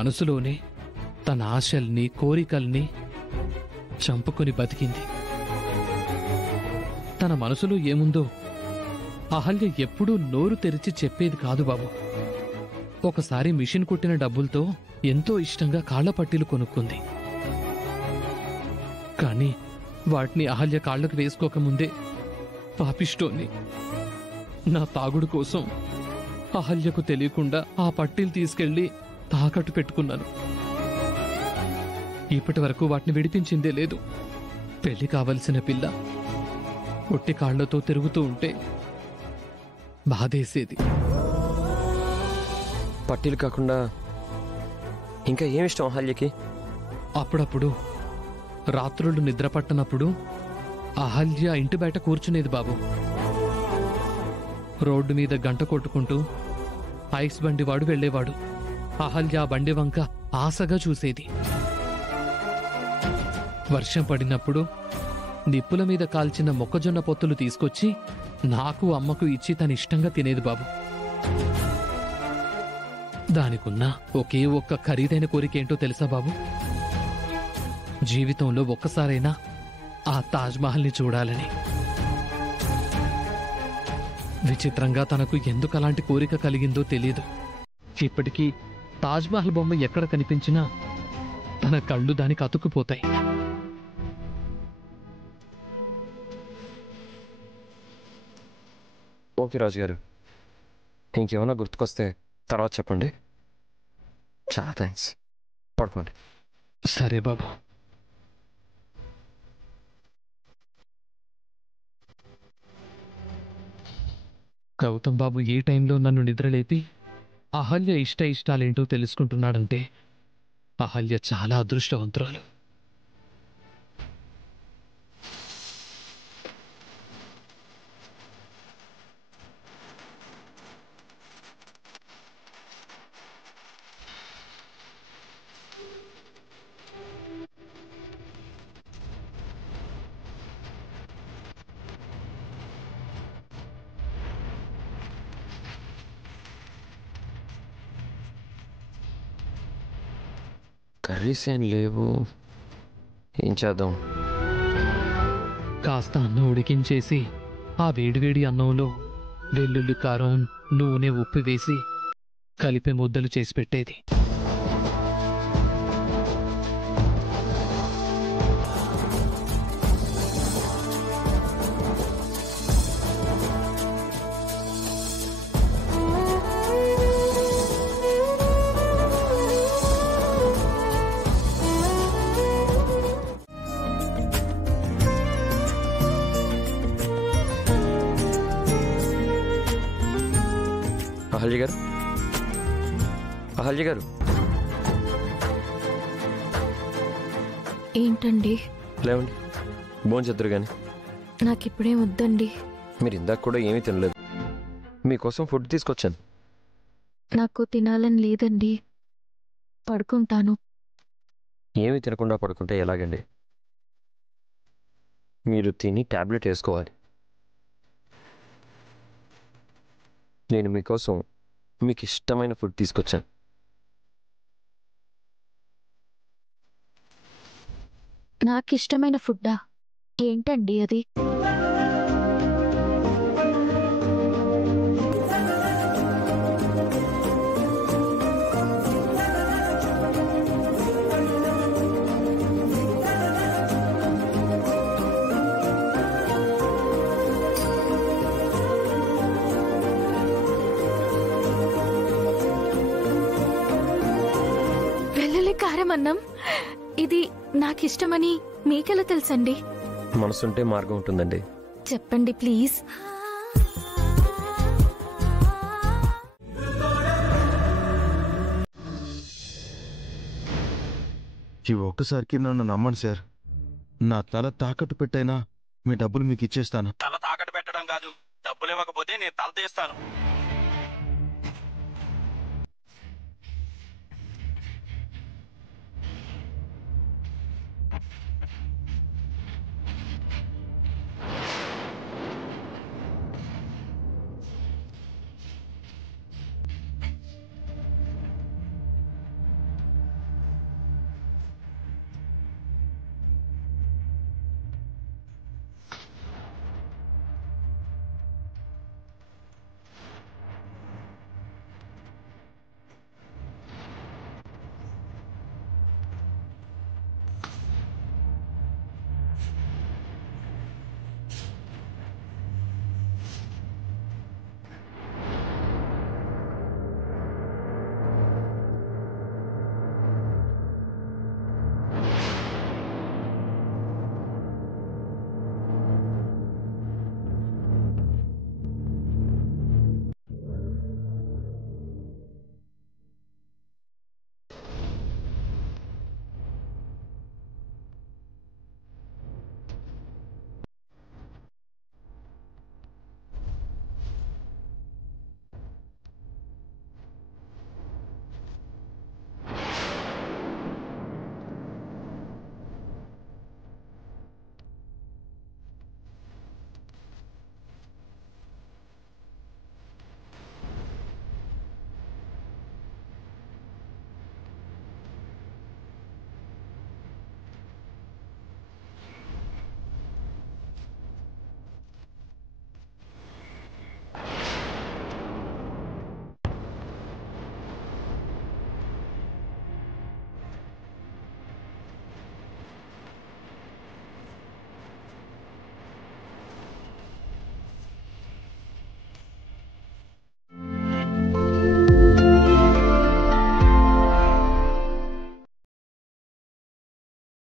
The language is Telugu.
మనసులోనే తన ఆశల్ని కోరికల్ని చంపుకొని బతికింది. తన మనసులో ఏముందో అహల్య ఎప్పుడూ నోరు తెరిచి చెప్పేది కాదు బాబు. ఒకసారి మిషన్ కుట్టిన డబ్బులతో ఎంతో ఇష్టంగా కాళ్ల పట్టీలు కొనుక్కుంది. కాని వాటిని అహల్య కాళ్లకు వేసుకోకముందే పాపిష్టోని నా తాగుడు కోసం అహల్యకు తెలియకుండా ఆ పట్టీలు తీసుకెళ్లి తాకట్టు పెట్టుకున్నాను. ఇప్పటి వరకు వాటిని విడిపించిందే లేదు. పెళ్లి కావలసిన పిల్ల ఒట్టి కాళ్లతో తిరుగుతూ ఉంటే బాధేసేది. పట్టీలు కాకుండా ఇంకా ఏమిష్టం అహల్యకి? అప్పుడప్పుడు రాత్రులు నిద్ర పట్టనప్పుడు అహల్య ఇంటి బయట కూర్చునేది బాబు. రోడ్డు మీద గంట కొట్టుకుంటూ ఐస్ బండి వాడు వెళ్లేవాడు. అహల్య బండి వంక ఆశగా చూసేది. వర్షం పడినప్పుడు నిప్పుల మీద కాల్చిన మొక్కజొన్న పొత్తులు తీసుకొచ్చి నాకు అమ్మకు ఇచ్చి తన ఇష్టంగా తినేది బాబు. దానికున్న ఒకే ఒక్క ఖరీదైన కోరికేంటో తెలుసా బాబు? జీవితంలో ఒక్కసారైనా ఆ తాజ్మహల్ని చూడాలని. విచిత్రంగా తనకు ఎందుకు అలాంటి కోరిక కలిగిందో తెలీదు. ఇప్పటికీ తాజ్మహల్ బొమ్మ ఎక్కడ కనిపించినా తన కళ్ళు దానికి అతుక్కుపోతాయి. ఓకే రాజుగారు, ఇంకేమన్నా గుర్తుకొస్తే తర్వాత చెప్పండి. చాలా థ్యాంక్స్. పడుకోండి. సరే బాబు. గౌతమ్ బాబు ఏ టైంలో నన్ను నిద్రలేపి అహల్య ఇష్టాలేంటో తెలుసుకుంటున్నాడంటే అహల్య చాలా అదృష్టవంతురాలు. కర్రీస్ ఏం లేవు, ఏం చేద్దాం? కాస్త అన్నం ఉడికించేసి ఆ వేడివేడి అన్నంలో వెల్లుల్లి కారం నూనె ఉప్పు వేసి కలిపి ముద్దలు చేసి పెట్టేది. అహల్య గారు, అహల్య గారు. ఏంటండి? లేవండి, భోంచెద్దురు కానీ. నాకిప్పుడే వద్దండి. మీరు ఇందాక కూడా ఏమీ తినలేదు. మీకోసం ఫుడ్ తీసుకొచ్చాను. నాకు తినాలని లేదండి, పడుకుంటాను. ఏమీ తినకుండా పడుకుంటే ఎలాగండి? మీరు తిని టాబ్లెట్ వేసుకోవాలి. నేను మీకోసం మీకు ఇష్టమైన ఫుడ్ తీసుకొచ్చాను. నాకిష్టమైన ఫుడ్డా? ఏంటండి అది? కారమన్నం. ఇది నాకిష్టమని మీకెలా తెలుసండి? మనసుంటే మార్గం ఉంటుందండి. చెప్పండి ప్లీజ్. ఈ ఒక్కసారికి నన్ను నమ్మండి సార్. నా తల తాకట్టు పెట్టైనా మీ డబ్బులు మీకు ఇచ్చేస్తాను. తల తాకట్టు పెట్టడం కాదు, డబ్బులు ఇవ్వకపోతే నేను తల తీస్తాను.